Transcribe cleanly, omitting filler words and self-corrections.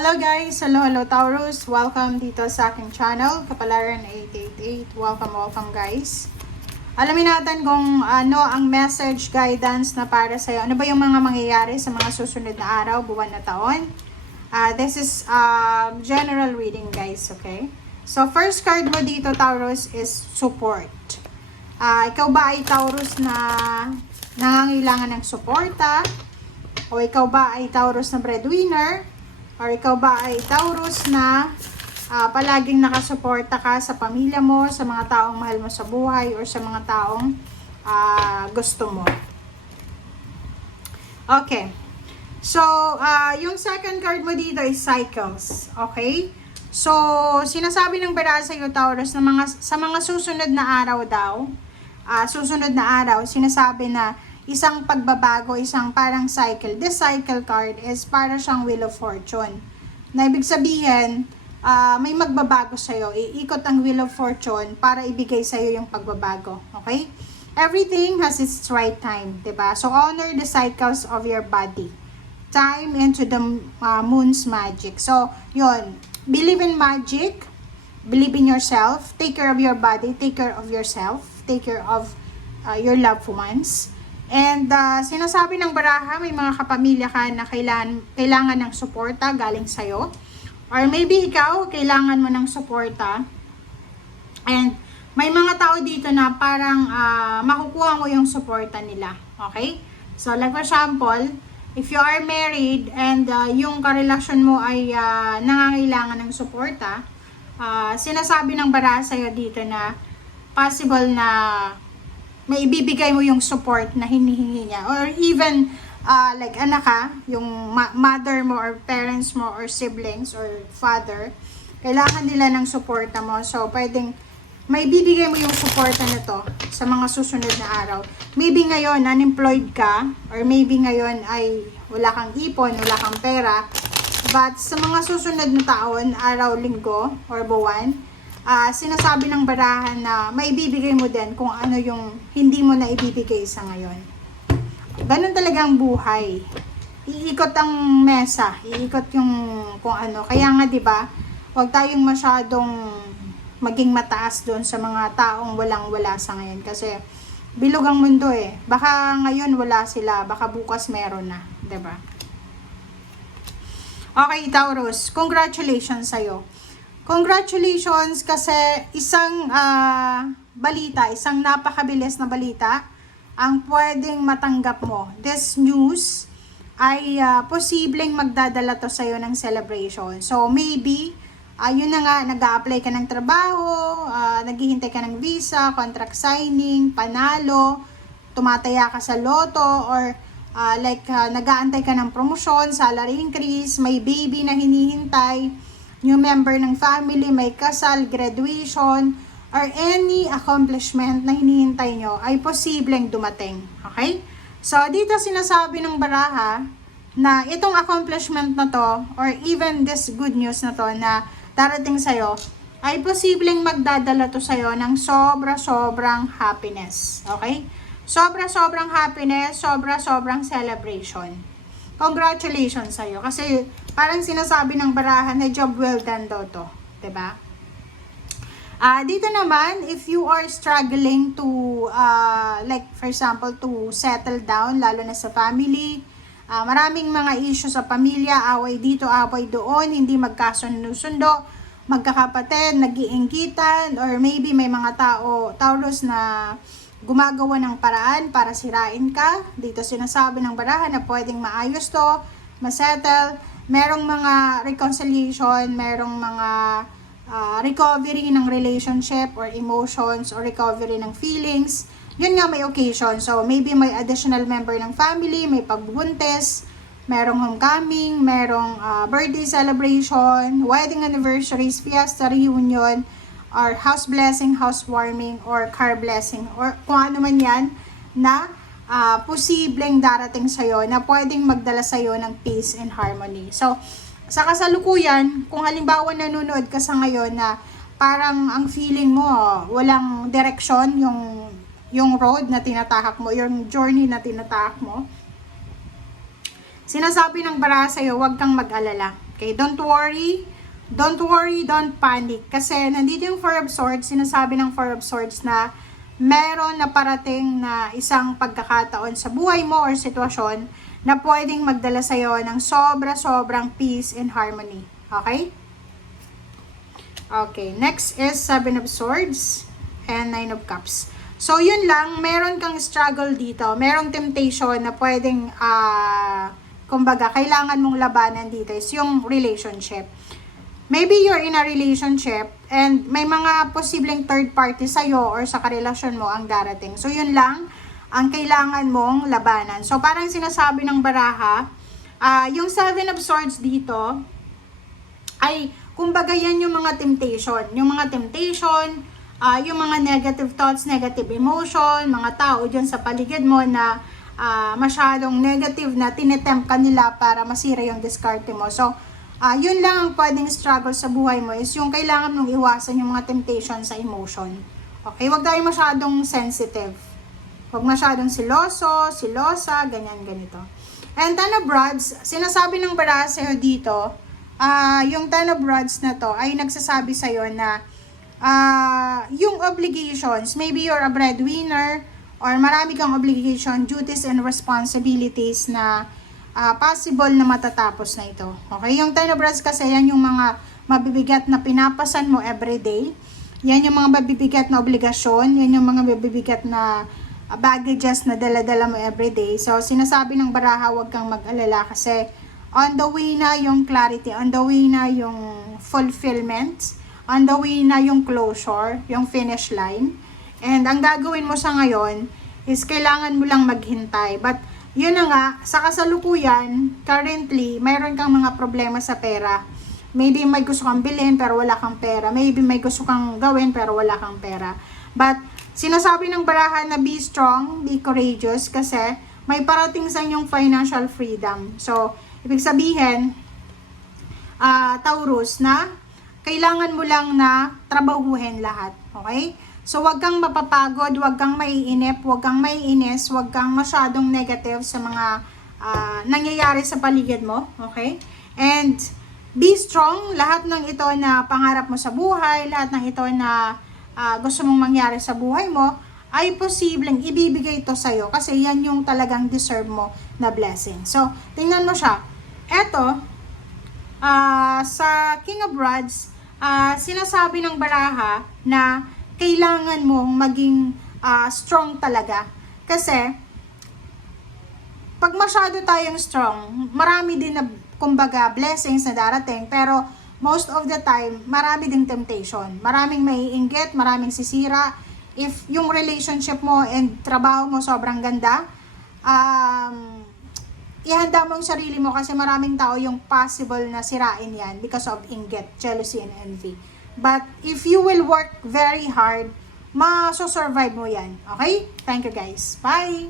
Hello guys! Hello Taurus! Welcome dito sa aking channel, Kapalaran 888. Welcome guys! Alamin natin kung ano ang message guidance na para sa'yo. Ano ba yung mga mangyayari sa mga susunod na araw, buwan na taon? This is general reading guys, okay? So first card mo dito Taurus is support. Ikaw ba ay Taurus na nangangailangan ng suporta? O ikaw ba ay Taurus na breadwinner? Or ikaw ba ay Taurus na palaging nakasuporta ka sa pamilya mo, sa mga taong mahal mo sa buhay, or sa mga taong gusto mo. Okay. So, yung second card mo dito is cycles. Okay? So, sinasabi ng bara sa iyo, Taurus, na sa mga susunod na araw daw, sinasabi na isang pagbabago, isang parang cycle. This cycle card is para siyang Wheel of Fortune. Na ibig sabihin, may magbabago sa'yo. Iikot ang Wheel of Fortune para ibigay sa'yo yung pagbabago. Okay? Everything has its right time. Diba? So, honor the cycles of your body. Time into the moon's magic. So, yun. Believe in magic. Believe in yourself. Take care of your body. Take care of yourself. Take care of your loved ones. And sinasabi ng baraha, may mga kapamilya ka na kailangan ng suporta galing sa'yo. Or maybe ikaw, kailangan mo ng suporta. And may mga tao dito na parang makukuha mo yung suporta nila. Okay? So like for example, if you are married and yung karelasyon mo ay nangangailangan ng suporta, sinasabi ng baraha sa'yo dito na possible na may ibibigay mo yung support na hinihingi niya. Or even, like anak ka, yung mother mo or parents mo or siblings or father, kailangan nila ng suporta mo. So, pwedeng may ibibigay mo yung suporta na to sa mga susunod na araw. Maybe ngayon, unemployed ka, or maybe ngayon ay wala kang ipon, wala kang pera. But sa mga susunod na taon, araw, linggo, or buwan, sinasabi ng barahan na maibibigay mo din kung ano yung hindi mo na ibibigay sa ngayon. Ganun talagang buhay. Iikot ang mesa, iikot yung kung ano. Kaya nga 'di ba, huwag tayong masyadong maging mataas doon sa mga taong walang-wala sa ngayon kasi bilog ang mundo eh. Baka ngayon wala sila, baka bukas meron na, 'di ba? Okay, Taurus, congratulations sa'yo. Congratulations kasi isang balita, isang napakabilis na balita ang pwedeng matanggap mo. This news ay posibleng magdadala to sa'yo ng celebration. So maybe, yun na nga, nag-a-apply ka ng trabaho, naghihintay ka ng visa, contract signing, panalo, tumataya ka sa loto, or nag-aantay ka ng promotion, salary increase, may baby na hinihintay, new member ng family, may kasal, graduation, or any accomplishment na hinihintay nyo ay posibleng dumating. Okay? So, dito sinasabi ng baraha na itong accomplishment na to, or even this good news na to na darating sa'yo, ay posibleng magdadala to sa'yo ng sobra-sobrang happiness. Okay? Sobra-sobrang happiness, sobra-sobrang celebration. Congratulations sa'yo. Kasi parang sinasabi ng barahan na job well done daw to. Diba? Dito naman, if you are struggling to, like for example, to settle down, lalo na sa family, maraming mga issue sa pamilya, away dito, away doon, hindi magkasundo-sundo, magkakapatid, nag-iinggitan, or maybe may mga Taurus na gumagawa ng paraan para sirain ka. Dito sinasabi ng barahan na pwedeng maayos to, masettle, merong mga reconciliation, merong mga recovery ng relationship or emotions or recovery ng feelings. Yun nga, may occasion. So maybe may additional member ng family, may pagbubuntis, merong homecoming, merong birthday celebration, wedding anniversaries, fiesta, reunion, or house blessing, housewarming, or car blessing, or kung ano man yan na posibleng darating sa'yo na pwedeng magdala sa'yo ng peace and harmony. So, sa kasalukuyan, kung halimbawa nanonood ka sa ngayon na parang ang feeling mo, walang direksyon yung road na tinatahak mo, yung journey na tinatahak mo, sinasabi ng baraha sa'yo, huwag kang mag-alala. Okay, don't worry, don't panic. Kasi nandito yung Four of Swords, sinasabi ng Four of Swords na meron na parating na isang pagkakataon sa buhay mo or sitwasyon na pwedeng magdala sa'yo ng sobra-sobrang peace and harmony. Okay? Okay, next is Seven of Swords and Nine of Cups. So, yun lang, meron kang struggle dito. Merong temptation na pwedeng, kumbaga, kailangan mong labanan dito is yung relationship. Maybe you're in a relationship and may mga posibleng third party sa'yo or sa karelasyon mo ang darating. So, yun lang ang kailangan mong labanan. So, parang sinasabi ng baraha, yung Seven of Swords dito ay, kumbaga yan yung mga temptation. Yung mga temptation, yung mga negative thoughts, negative emotion, mga tao dyan sa paligid mo na masyadong negative na tinetempt ka nila para masira yung diskarte mo. So, yun lang ang pwedeng struggle sa buhay mo is yung kailangan mong iwasan yung mga temptation sa emotion. Okay, wag tayo masyadong sensitive. Wag masyadong silosa, ganyan, ganito. And Ten of Rods, sinasabi ng baraha sa'yo dito, yung Ten of Rods na to ay nagsasabi sa'yo na yung obligations, maybe you're a breadwinner or marami kang obligation, duties and responsibilities na possible na matatapos na ito. Okay? Yung Ten of Rods kasi yan yung mga mabibigat na pinapasan mo everyday. Yan yung mga mabibigat na obligasyon. Yan yung mga mabibigat na baggages na dala-dala mo everyday. So, sinasabi ng baraha, huwag kang mag-alala kasi on the way na yung clarity, on the way na yung fulfillment, on the way na yung closure, yung finish line. And ang gagawin mo sa ngayon is kailangan mo lang maghintay. But yun na nga, sa kasalukuyan, currently, mayroon kang mga problema sa pera. Maybe may gusto kang bilhin pero wala kang pera. Maybe may gusto kang gawin pero wala kang pera. But sinasabi ng baraha na be strong, be courageous kasi may parating sa inyong financial freedom. So, ibig sabihin, Taurus, na kailangan mo lang na trabahuhin lahat. Okay? So, wag kang mapapagod, wag kang maiinip, wag kang maiinis, wag kang masyadong negative sa mga nangyayari sa paligid mo. Okay? And, be strong. Lahat ng ito na pangarap mo sa buhay, lahat ng ito na gusto mong mangyari sa buhay mo, ay posibleng ibibigay ito sa'yo kasi yan yung talagang deserve mo na blessing. So, tingnan mo siya. Eto, sa King of Rods, sinasabi ng baraha na kailangan mong maging strong talaga. Kasi, pag masyado tayong strong, marami din na, kumbaga, blessings na darating, pero most of the time, marami ding temptation. Maraming maiinggit, maraming sisira. If yung relationship mo and trabaho mo sobrang ganda, ihanda mo yung sarili mo kasi maraming tao yung possible na sirain yan because of inggit, jealousy, and envy. But if you will work very hard, maso-survive mo yan. Okay? Thank you guys. Bye!